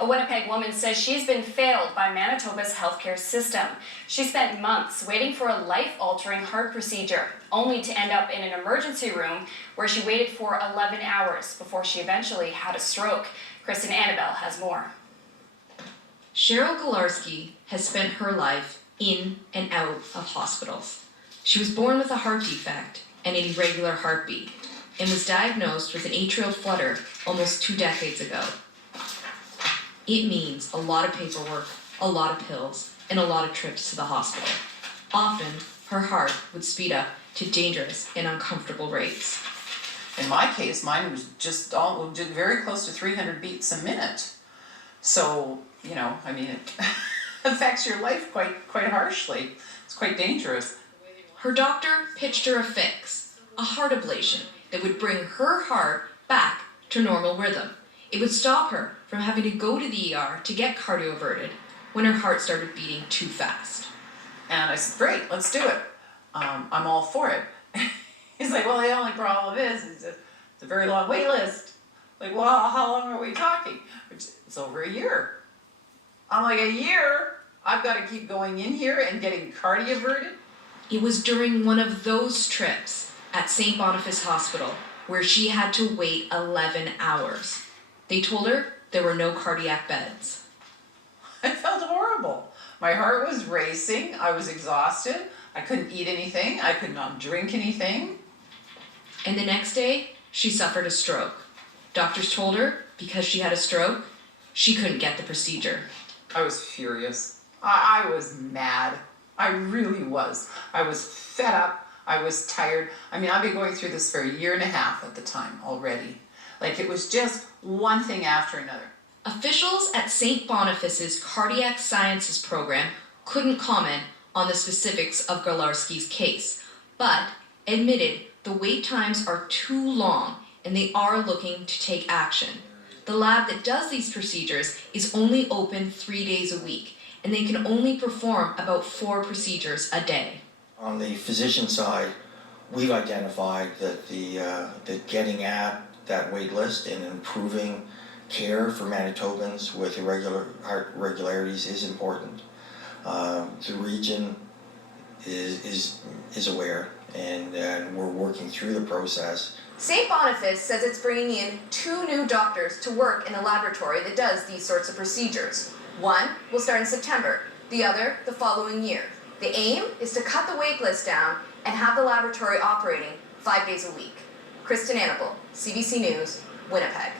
A Winnipeg woman says she's been failed by Manitoba's healthcare system. She spent months waiting for a life-altering heart procedure, only to end up in an emergency room where she waited for 11 hours before she eventually had a stroke. Kristen Annabelle has more. Cheryl Galarski has spent her life in and out of hospitals. She was born with a heart defect and an irregular heartbeat, and was diagnosed with an atrial flutter almost 2 decades ago. It means a lot of paperwork, a lot of pills, and a lot of trips to the hospital. Often, her heart would speed up to dangerous and uncomfortable rates. In my case, mine was just very close to 300 beats a minute. So, you know, I mean, it affects your life quite harshly. It's quite dangerous. Her doctor pitched her a fix, a heart ablation that would bring her heart back to normal rhythm. It would stop her from having to go to the ER to get cardioverted when her heart started beating too fast. And I said, great, let's do it. I'm all for it. He's like, well, the only problem is it's a very long wait list. Like, well, how long are we talking? It's over a year. I'm like, a year? I've got to keep going in here and getting cardioverted? It was during one of those trips at St. Boniface Hospital where she had to wait 11 hours. They told her there were no cardiac beds. I felt horrible. My heart was racing. I was exhausted. I couldn't eat anything. I could not drink anything. And the next day, she suffered a stroke. Doctors told her because she had a stroke, she couldn't get the procedure. I was furious. I was mad. I really was. I was fed up. I was tired. I mean, I've been going through this for 1.5 years at the time already. Like, it was just one thing after another. Officials at St. Boniface's Cardiac Sciences program couldn't comment on the specifics of Galarski's case, but admitted the wait times are too long and they are looking to take action. The lab that does these procedures is only open 3 days a week, and they can only perform about 4 procedures a day. On the physician side, we've identified that getting at that wait list and improving care for Manitobans with heart irregularities is important. The region is aware, and we're working through the process. St. Boniface says it's bringing in 2 new doctors to work in a laboratory that does these sorts of procedures. One will start in September, the other the following year. The aim is to cut the wait list down and have the laboratory operating 5 days a week. Kristen Annabelle, CBC News, Winnipeg.